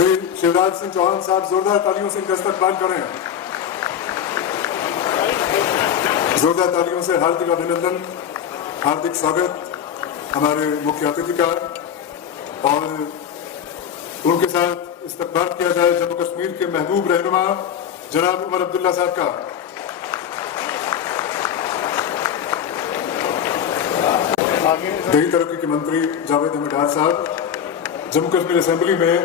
श्री शिवराज सिंह चौहान साहब जोरदार तालियों से इनका इस्तकबाल करें। जोरदार तालियों से हार्दिक अभिनंदन, हार्दिक स्वागत हमारे मुख्य अतिथि का, और उनके साथ इस्तकबाल किया जाए जम्मू कश्मीर के महबूब रहनुमा जनाब उमर अब्दुल्ला साहब का। देही तरक्की के मंत्री जावेद अहमद डार साहब, जम्मू कश्मीर असेंबली में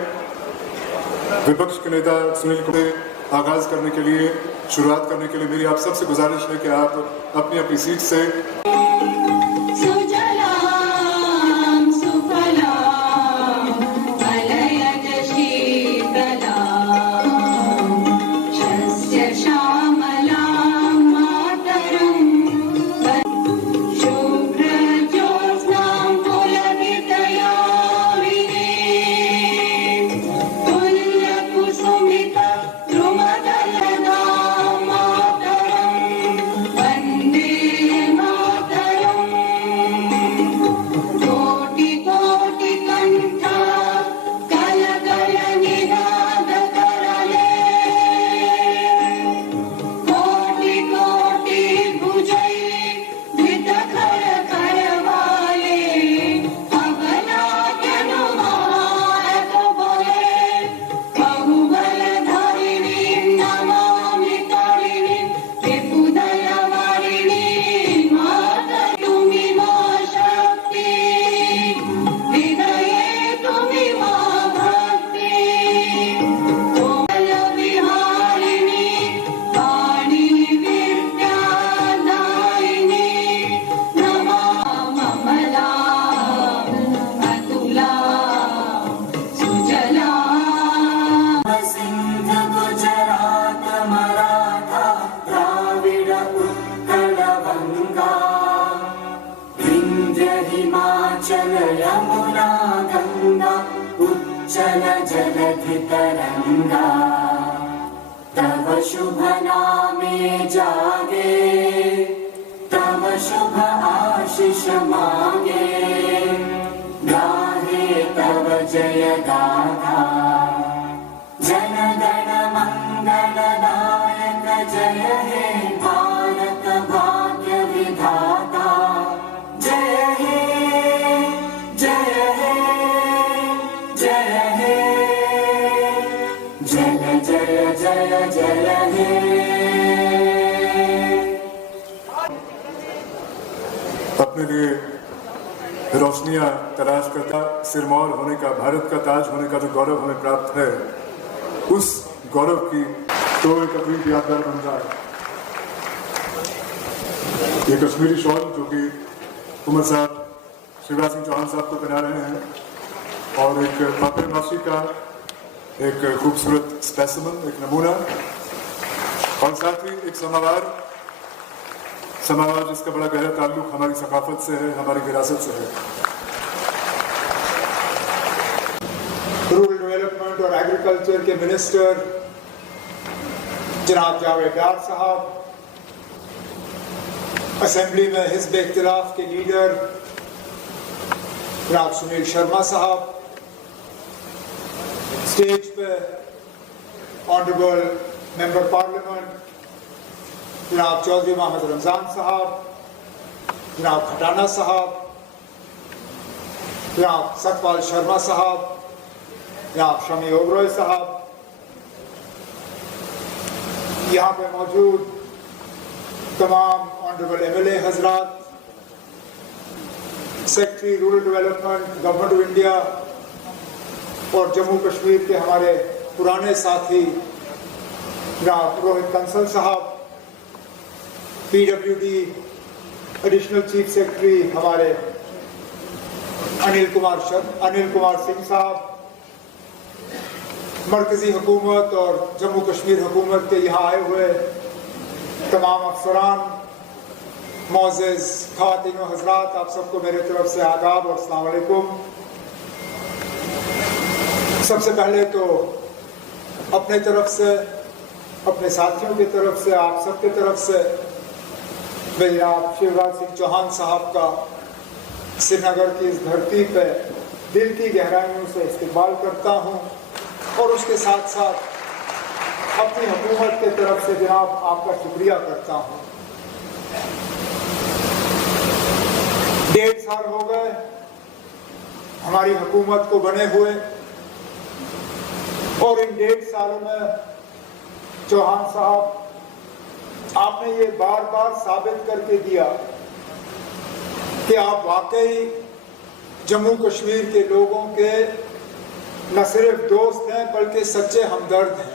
विपक्ष के नेता सुनील कुमार आगाज करने के लिए, शुरुआत करने के लिए मेरी आप सबसे गुजारिश है कि आप अपनी अपनी सीट से यमुना गंगा उच्चल जलधि तरंगा, तव शुभ नामे जागे, तव शुभ आशीष मांगे, गाहे तव जय गाथा, जन गण मंगल दायक जय हे भारत भाग्य विधाता, जय हे जय हे जय हे, जय जय जय जय हे। अपने लिए रोशनियां तलाश करता सिरमौर होने का, भारत का ताज होने का जो गौरव हमें प्राप्त है, उस गौरव की तो एक अजीब यादगार बन जाए। ये कश्मीरी शॉल जो कि उमर साहब शिवराज सिंह चौहान साहब को पहना रहे हैं, और एक पापिर माशी का एक खूबसूरत स्पेसिमन, एक नमूना, और साथ ही एक समावार जिसका बड़ा गहरा ताल्लुक हमारी सकाफत से है, हमारी विरासत से है। रूरल डेवलपमेंट और एग्रीकल्चर के मिनिस्टर जनाब जावेद डार साहब, असेंबली में हिज़्ब इख्तिलाफ के लीडर जनाब सुनील शर्मा साहब, स्टेज पे ऑनरेबल मेंबर पार्लियामेंट जनाब चौधरी मोहम्मद रमजान साहब, जनाब खटाना साहब, जनाब सतपाल शर्मा साहब, जनाब शमी ओबरॉय साहब, यहाँ पे मौजूद तमाम ऑनरेबल एमएलए हजरात, secretary rural development government of India और जम्मू कश्मीर के हमारे पुराने साथी जनाब रोहित कंसल साहब, PWD एडिशनल चीफ सेक्रेटरी हमारे अनिल कुमार सिंह साहब, मरकजी हुकूमत और जम्मू कश्मीर हुकूमत के यहाँ आए हुए तमाम अफसरान, मोअज़्ज़िज़ ख़वातीन व हज़रात, आप सबको मेरे तरफ से आदाब और अस्सलाम वालेकुम। सबसे पहले तो अपने तरफ से, अपने साथियों की तरफ से, आप सबके तरफ से मैं जनाब शिवराज सिंह चौहान साहब का श्रीनगर की इस धरती पे दिल की गहराइयों से इस्तकबाल करता हूँ और उसके साथ साथ अपनी हुकूमत के तरफ से जनाब आपका शुक्रिया करता हूँ। 1.5 साल हो गए हमारी हुकूमत को बने हुए, और इन 1.5 सालों में चौहान साहब आपने ये बार बार साबित करके दिया कि आप वाकई जम्मू कश्मीर के लोगों के न सिर्फ दोस्त हैं बल्कि सच्चे हमदर्द हैं।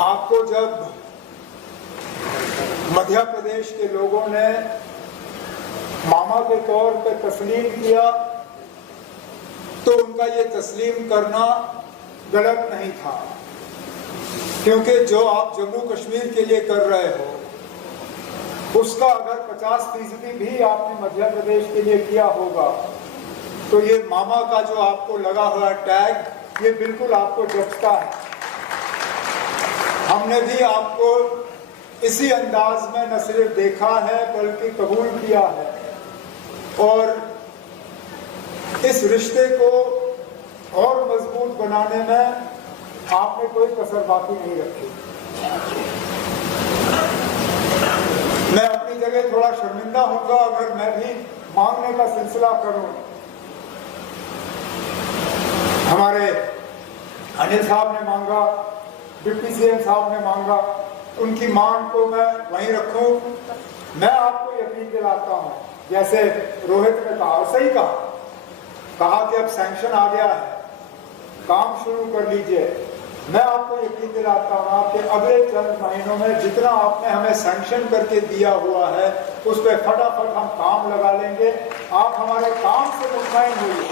आपको जब मध्य प्रदेश के लोगों ने मामा के तौर पर तस्लीम किया तो उनका ये तस्लीम करना गलत नहीं था, क्योंकि जो आप जम्मू कश्मीर के लिए कर रहे हो उसका अगर 50% भी आपने मध्य प्रदेश के लिए किया होगा तो ये मामा का जो आपको लगा हुआ टैग ये बिल्कुल आपको जचता है। हमने भी आपको इसी अंदाज में न सिर्फ देखा है बल्कि कबूल किया है, और इस रिश्ते को और मजबूत बनाने में आपने कोई कसर बाकी नहीं रखी। मैं अपनी जगह थोड़ा शर्मिंदा होऊंगा अगर मैं भी मांगने का सिलसिला करूं। हमारे अनिल साहब ने मांगा, डिप्टी सीएम साहब ने मांगा, उनकी मांग को मैं वहीं रखूं। मैं आपको यकीन दिलाता हूं, जैसे रोहित ने कहा, सही कहा कि अब सैंक्शन आ गया है, काम शुरू कर लीजिए। मैं आपको यकीन दिलाता हूँ कि अगले चंद महीनों में जितना आपने हमें सैंक्शन करके दिया हुआ है उस पर फटाफट हम काम लगा लेंगे। आप हमारे काम से मुतमईन होइए।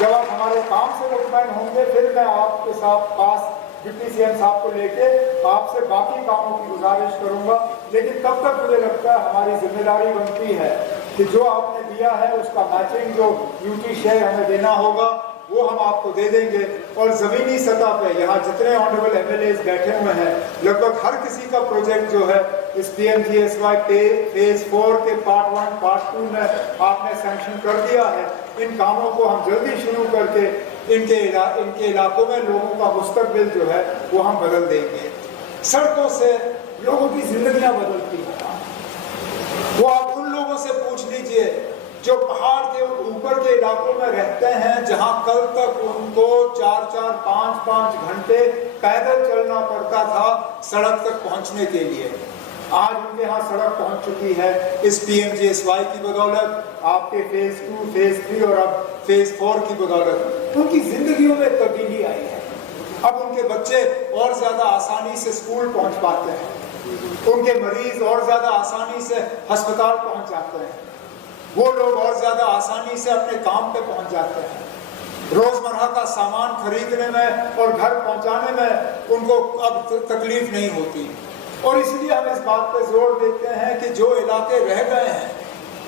जब आप हमारे काम से मुतमईन होंगे फिर मैं आपके साथ पास डिप्टी सीएम साहब को लेके आपसे बाकी कामों की गुजारिश करूंगा। लेकिन तब तक मुझे लगता है हमारी जिम्मेदारी बनती है कि जो आपने दिया है उसका मैचिंग जो यूटी शेयर हमें देना होगा वो हम आपको दे देंगे। और जमीनी सतह पे यहाँ जितने ऑनरेबल एमएलएज बैठे हुए हैं लगभग हर किसी का प्रोजेक्ट जो है इस पीएमजीएसवाई फेज 4 के पार्ट 1 पार्ट 2 में आपने सैंक्शन कर दिया है। इन कामों को हम जल्दी शुरू करके इनके इलाकों में लोगों का मुस्तकबिल जो है वो हम बदल देंगे। सड़कों से लोगों की जिंदगियां बदलती हैं। वो आप उन लोगों से पूछ लीजिए जो पहाड़ के ऊपर के इलाकों में रहते हैं, जहां कल तक उनको 4-4, 5-5 घंटे पैदल चलना पड़ता था सड़क तक पहुंचने के लिए। आज उनके यहाँ सड़क पहुंच चुकी है इस पीएमजीएसवाई की बदौलत, आपके फेज 2, फेज 3 और अब फेज 4 की बदौलत उनकी जिंदगियों में तब्दीली आई है। अब उनके बच्चे और ज्यादा आसानी से स्कूल पहुंच पाते हैं, उनके मरीज और ज्यादा आसानी से अस्पताल पहुंच जाते हैं, वो लोग और ज्यादा आसानी से अपने काम पे पहुंच जाते हैं। रोजमर्रा का सामान खरीदने में और घर पहुंचाने में उनको अब तकलीफ नहीं होती। और इसलिए हम इस बात पे जोर देते हैं कि जो इलाके रह गए हैं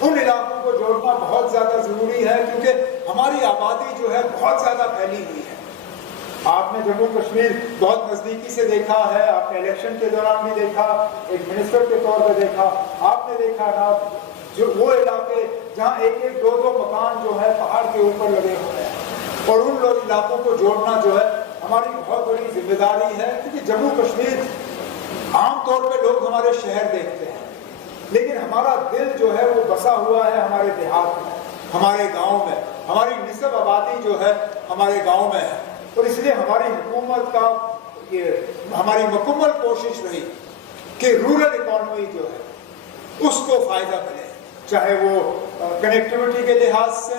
उन इलाकों को जोड़ना बहुत ज्यादा जरूरी है, क्योंकि हमारी आबादी जो है बहुत ज्यादा फैली हुई है। आपने जम्मू कश्मीर बहुत नजदीकी से देखा है, आपने इलेक्शन के दौरान भी देखा, एक मिनिस्टर के तौर पर देखा, आपने देखा ना जो वो इलाके जहाँ 1-1, 2-2 मकान जो है पहाड़ के ऊपर लगे हुए हैं, और उन लोग इलाकों को जोड़ना जो है हमारी बहुत बड़ी जिम्मेदारी है। क्योंकि जम्मू कश्मीर आमतौर पे लोग हमारे शहर देखते हैं, लेकिन हमारा दिल जो है वो बसा हुआ है हमारे देहात में, हमारे गांव में। हमारी निस्बत आबादी जो है हमारे गांव में है, और इसलिए हमारी हुकूमत का हमारी मुकम्मल कोशिश रही कि रूरल इकोनॉमी जो है उसको फायदा मिले, चाहे वो कनेक्टिविटी के लिहाज से,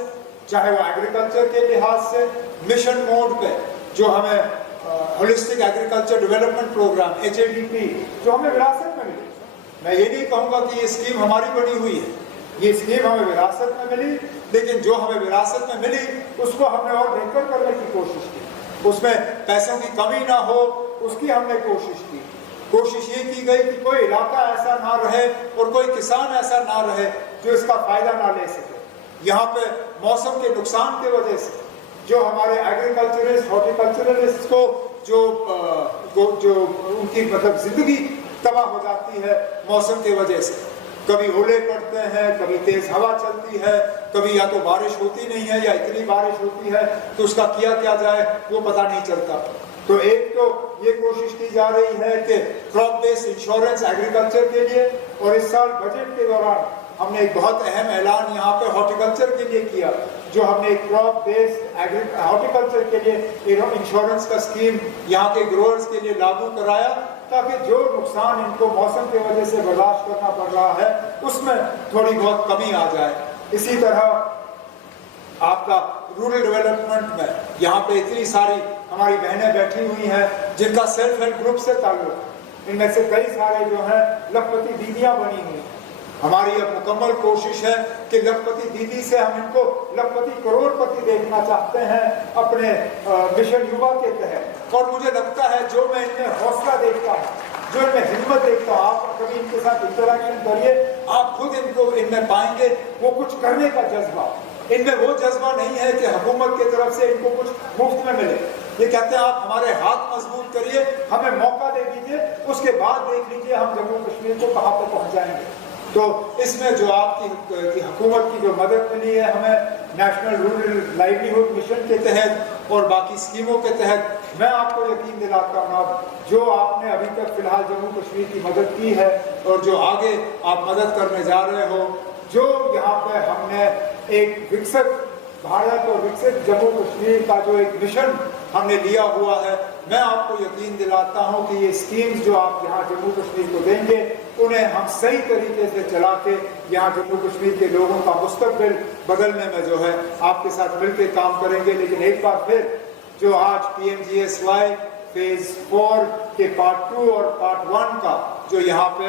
चाहे वो एग्रीकल्चर के लिहाज से। मिशन मोड पे जो हमें holistic agriculture development programme HADP जो हमें विरासत में मिली, मैं ये नहीं कहूँगा कि ये स्कीम हमारी बनी हुई है, ये स्कीम हमें विरासत में मिली, लेकिन जो हमें विरासत में मिली उसको हमने और बेहतर करने की कोशिश की, उसमें पैसों की कमी ना हो उसकी हमने कोशिश की। कोशिश ये की गई कि कोई इलाका ऐसा ना रहे और कोई किसान ऐसा ना रहे जो इसका फायदा ना ले सके। यहाँ पे मौसम के नुकसान की वजह से जो हमारे एग्रीकल्चरिस्ट, हॉर्टिकल्चरलिस्ट को जो उनकी मतलब जिंदगी तबाह हो जाती है मौसम की वजह से। कभी ओले पड़ते हैं, कभी तेज हवा चलती है, कभी या तो बारिश होती नहीं है या इतनी बारिश होती है तो उसका किया क्या जाए वो पता नहीं चलता। तो एक तो ये कोशिश की जा रही है कि क्रॉप बेस्ड इंश्योरेंस एग्रीकल्चर के लिए, और इस साल बजट के दौरान हमने एक बहुत अहम ऐलान यहाँ पे हॉर्टिकल्चर के लिए किया, जो हमने एक क्रॉप बेस्ड हॉर्टिकल्चर के लिए इंश्योरेंस का स्कीम यहाँ के ग्रोअर्स के लिए लागू कराया, ताकि जो नुकसान इनको मौसम की वजह से बर्दाश्त करना पड़ रहा है उसमें थोड़ी बहुत कमी आ जाए। इसी तरह आपका रूरल डेवलपमेंट में यहाँ पे इतनी सारी हमारी बहनें बैठी हुई हैं जिनका सेल्फ हेल्प ग्रुप से ताल्लुक, इनमें से कई सारे जो हैं लखपति दीदियाँ बनी हुई। हमारी अब मुकम्मल कोशिश है कि लखपति दीदी से हम इनको लखपति करोड़पति देखना चाहते हैं अपने मिशन युवा के तहत। और मुझे लगता है जो मैं इनमें हौसला देखता हूँ, जो इनमें हिम्मत देखता हूँ, आप कभी इनके साथ इंटरेक्शन करिए, आप खुद इनको इनमें पाएंगे वो कुछ करने का जज्बा। इनमें वो जज्बा नहीं है कि हुकूमत की तरफ से इनको कुछ मुफ्त में मिले। ये कहते हैं आप हमारे हाथ मजबूत करिए, हमें मौका दे दीजिए, उसके बाद देख लीजिए हम जम्मू कश्मीर को कहाँ पर पहुँचाएंगे। तो इसमें जो आपकी हुकूमत की जो मदद मिली है हमें नेशनल रूरल लाइवलीहुड मिशन के तहत और बाकी स्कीमों के तहत, मैं आपको यकीन दिलाता हूँ जो आपने अभी तक फिलहाल जम्मू कश्मीर की मदद की है और जो आगे आप मदद करने जा रहे हो, जो यहाँ पे हमने एक विकसित भारत और विकसित जम्मू कश्मीर का जो एक मिशन हमने लिया हुआ है, मैं आपको यकीन दिलाता हूं कि ये स्कीम्स जो आप यहाँ जम्मू कश्मीर को देंगे उन्हें हम सही तरीके से चला के यहाँ जम्मू कश्मीर के लोगों का मुस्तकबिल बदलने में जो है आपके साथ मिलकर काम करेंगे। लेकिन एक बार फिर जो आज PMGSY फेज 4 के पार्ट 2 और पार्ट 1 का जो यहाँ पे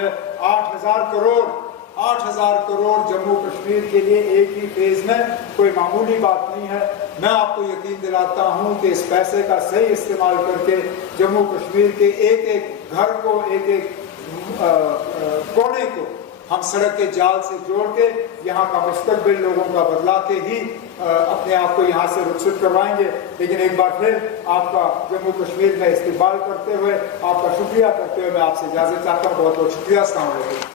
8,000 करोड़ जम्मू कश्मीर के लिए एक ही फेज में कोई मामूली बात नहीं है। मैं आपको यकीन दिलाता हूं कि इस पैसे का सही इस्तेमाल करके जम्मू कश्मीर के एक एक घर को, एक एक कोने को हम सड़क के जाल से जोड़ के यहाँ का मुस्तकबिल लोगों का बदला के ही अपने आप को यहाँ से रुखसत करवाएंगे। लेकिन एक बार फिर आपका जम्मू कश्मीर में इस्तेमाल करते हुए, आपका शुक्रिया करते हुए मैं आपसे इजाज़त चाहता हूँ। बहुत बहुत शुक्रिया। अस्सलाम वालेकुम।